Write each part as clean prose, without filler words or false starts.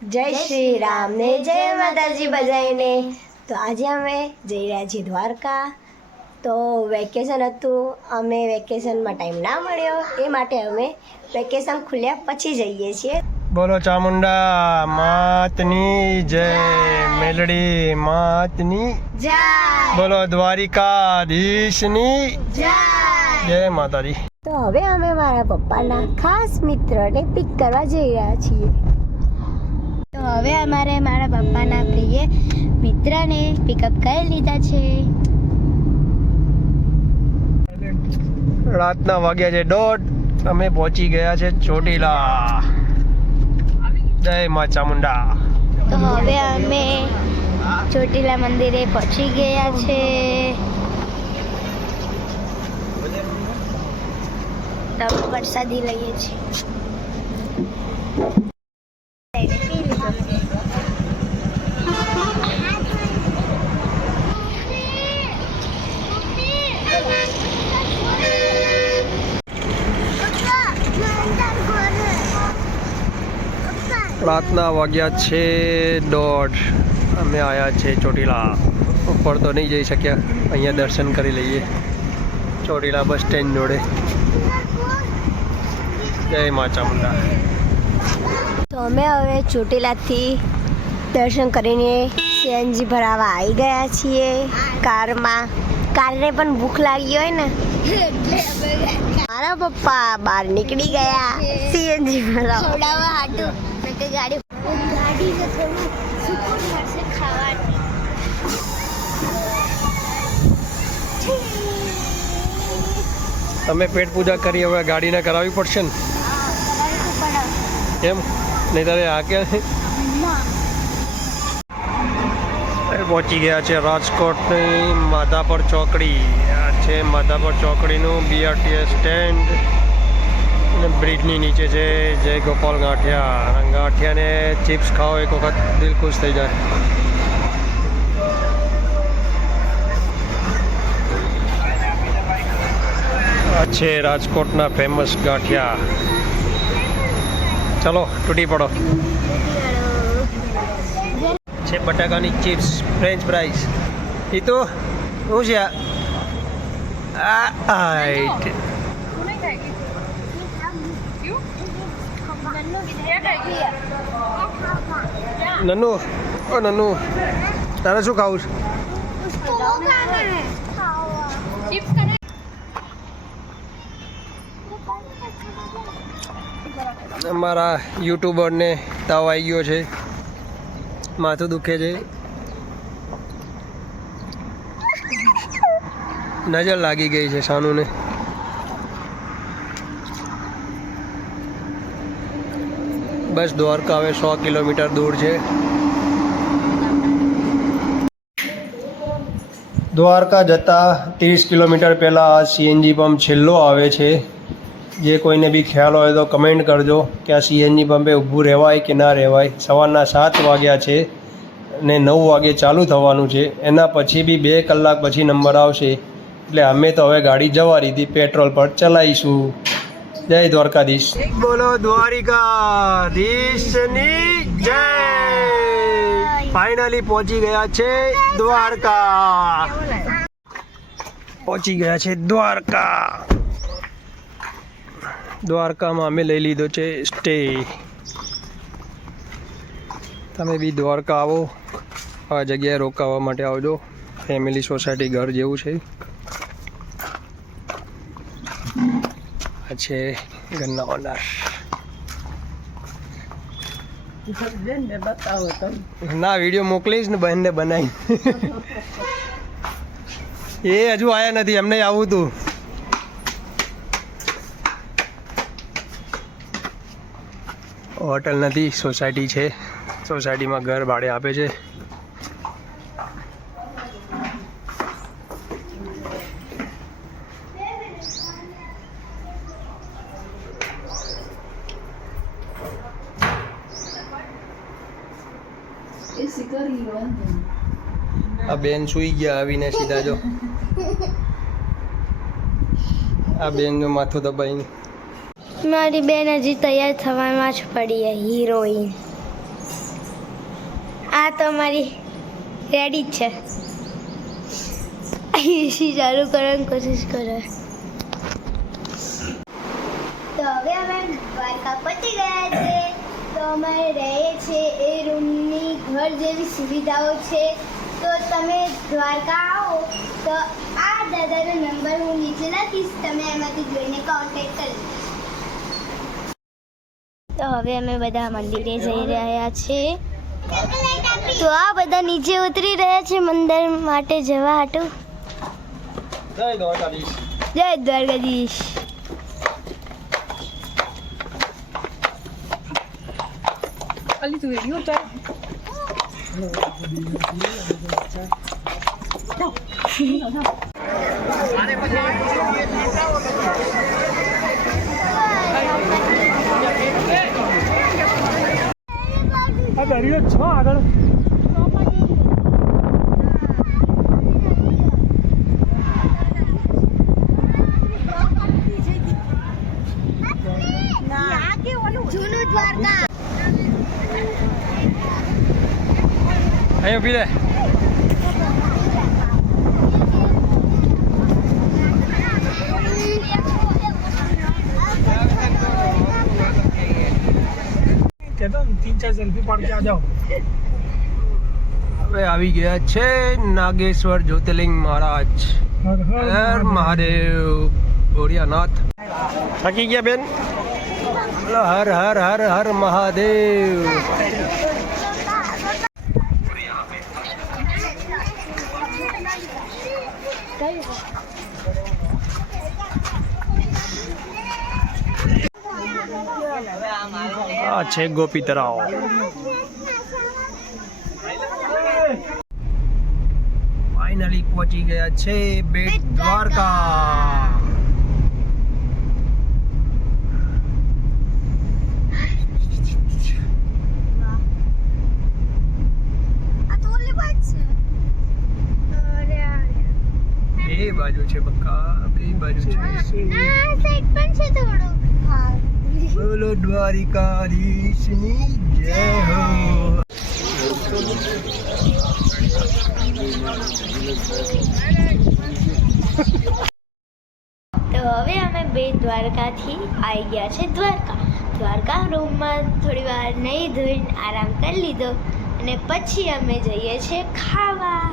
જય શ્રી રામ ને જય માતાજી બધાને. તો આજે અમે જઈ રહ્યા છીએ દ્વારકા. તો વેકેશન હતું, અમે વેકેશનમાં ટાઈમ ના મળ્યો, એ માટે અમે વેકેશન ખુલ્યા પછી જઈએ છીએ. બોલો ચામુંડા માતની જય, મેલડી માતની જય, બોલો દ્વારિકાધીશની જય માતાજી. તો હવે અમે મારા પપ્પાના ખાસ મિત્રને પિક કરવા જઈ રહ્યા છીએ. તો હવે અમારે મારા પપ્પાના પ્રિય મિત્રને પિકઅપ કરી લીધા છે. રાતના વાગ્યા છે 1:30, અમે પહોંચી ગયા છે ચોટીલા. જય મા ચામુંડા. તો હવે અમે ચોટીલા મંદિરે પહોંચી ગયા છે. તો પ્રસાદી લઈએ છીએ. રાતના વાગ્યા છે 1:30, અમે આવ્યા છે ચોટીલા. ઉપર તો નહીં જઈ શક્યા, અહીંયા દર્શન કરી લઈએ ચોટીલા બસ સ્ટેન્ડ જોડે. જય મા ચામુંડા. તો અમે હવે ચોટીલાથી દર્શન કરીને સીએનજી ભરાવા આવી ગયા છીએ કારમાં. કારને પણ ભૂખ લાગી હોય ને એટલે મારા પપ્પા બહાર નીકળી ગયા સીએનજી ભરાવા હાટું. ગાડી ને થોડું સુકૂન મળશે ખાવાનું. તમે પેટ પૂજા કરી, હવે ગાડીને કરાવવી પડશે ને? કેમ નહીં તારે આ કે પહોંચી ગયા છે રાજકોટની માધાપર ચોકડી. આ છે માધાપર ચોકડીનું BRTS સ્ટેન્ડ અને બ્રિજની નીચે છે જય ગોપાલ ગાંઠિયા. ગાંઠિયાને ચિપ્સ ખાઓ એક વખત દિલ ખુશ થઈ જાય. આ છે રાજકોટના ફેમસ ગાંઠિયા. ચલો તૂટી પડો. છે બટાકાની ચિપ્સ, ફ્રેન્ચ ફ્રાઈસ. એ તો શું છે નન્નુ? ઓ નન્નુ, તારે શું ખાવું છે? અમારા યુટ્યુબરને તાવ આવી ગયો છે, માથું દુખે છે, નજર લાગી ગઈ છે સાનુને. બસ દ્વારકા હવે 100 કિલોમીટર દૂર છે. દ્વારકા જતાં 30 કિલોમીટર પહેલાં આ CNG પંપ છેલ્લો આવે છે. જે કોઈને બી ખ્યાલ હોય તો કમેન્ટ કરજો કે આ CNG પંપે ઊભું રહેવાય કે ના રહેવાય. સવારના 7 વાગ્યા છે અને 9 વાગે ચાલુ થવાનું છે. એના પછી બી 2 કલાક પછી નંબર આવશે. એટલે અમે તો હવે ગાડી જવા દીધી, પેટ્રોલ પર ચલાવીશું. જય દ્વારકાધીશ. બોલો દ્વારિકાધીશની જય. ફાઇનલી પહોંચી ગયા છે દ્વારકા. પહોંચી ગયા છે દ્વારકા. દ્વારકામાં અમે લઈ લીધો છે સ્ટે. તમે બી દ્વારકા આવો, આ જગ્યાએ રોકાવા માટે આવજો. ફેમિલી સોસાયટી ઘર જેવું છે. આ છે ઘરના ઓનર. ના વિડીયો મોકલીશ ને બહેનને બનાવી. એ હજુ આયા નથી, એમને આવું હતું. હોટલ નથી, સોસાયટી છે. સોસાયટીમાં ઘર ભાડે આપે છે. આ બેન સૂઈ ગયા આવીને સીધા. જો આ બેનનું માથું દબાઈને મારી બેન હજી તૈયાર થવામાં જ પડી, હિરોઈન. આ તો અમારી રેડી જ છે. એસી ચાલુ કરવાની કોશિશ કરે. તો હવે અમે દ્વારકા પહોંચી ગયા છે. તો અમારે રહે છે એ રૂમની ઘર જેવી સુવિધાઓ છે. તો તમે દ્વારકા આવો તો આ દાદાનો નંબર હું નીચે નાખીશ, તમે એમાંથી જોઈને કોન્ટેક્ટ કરી. તો હવે અમે બધા મંદિરે જઈ રહ્યા છીએ. તો આ બધા નીચે ઉતરી રહ્યા છે મંદિર માટે જવા હાટું. જય દ્વારકાધીશ. જય Dwarkadhish. Ali tu video tak? Ada dia cuma ada. જૂનું દ્વારકા. અહીં ઉભી રહે. कहता 3-4 सेल्फी पाड़ के आ जाओ. હવે આવી ગયા છે નાગેશ્વર જ્યોતિર્લિંગ મહારાજ. हर हर હર મહાદેવ. ભોળિયાનાથ થાકી ગયા બેન? બોલો હર હર હર હર મહાદેવ. આ છે ગોપી તળાવ. ફાઇનલી પહોંચી ગયા છે બેટ દ્વારકા. બે બાજુ છે બક્કા, બે બાજુ છે. બોલો દ્વારિકાધીશની જય હો. તો હવે અમે બેટ દ્વારકાથી આવી ગયા છે દ્વારકા. દ્વારકા રૂમમાં થોડી વાર નહીં ધોઈને આરામ કરી લીધો અને પછી અમે જઈએ છીએ ખાવા.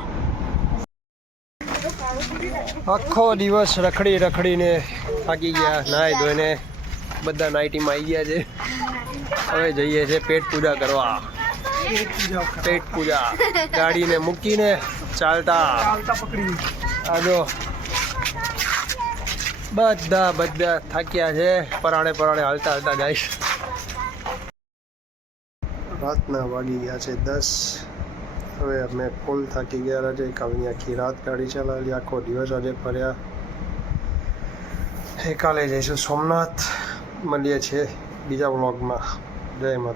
આખો દિવસ રખડી રખડીને થાકી ગયા, નાહી ધોઈને બધા નાઇટીમાં આવી ગયા છે. હવે જઈએ છે પેટ પૂજા કરવા. પેટ પૂજા ગાડીને મૂકીને ચાલતા चालता पकड़ी. આજો બધા થાક્યા છે. પરાણે હાલતા હાલતા જાય. રાતના વાગી ગયા છે 10. હવે અમે ફૂલ થાકી ગયા છે. કાલની આખી રાત ગાડી ચલાવેલી, આખો દિવસ આજે ફર્યા. કાલે જઈશું સોમનાથ. મળીએ છીએ બીજા વ્લોગમાં. જય માતા.